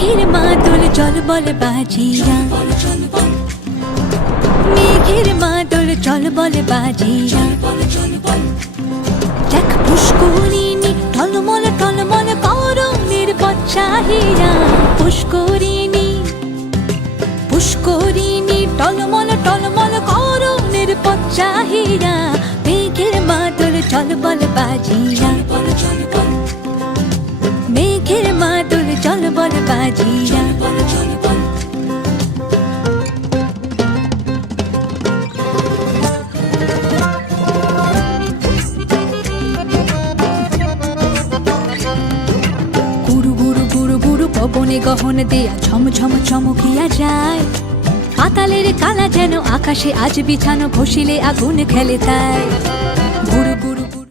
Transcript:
মেঘের মাদল চল বল বাজিয়া। মেঘের মাদল চল বল বাজিয়া। দেখ পুষ্করিণী, টলমল টলমল করণের পচ্চাহিয়া পুষ্করিণী পুষ্করিণী, টলমল টলমল করণের পচ্চাহিয়া মেঘের মাদল চল বল বাজিয়া। চল বল গুরু পবনে গহন দেয়া ঝম ঝম চমকিয়া যায়। পাতালের কালা যেন আকাশে আজ বিছানো ঘষিলে আগুন খেলে তাই।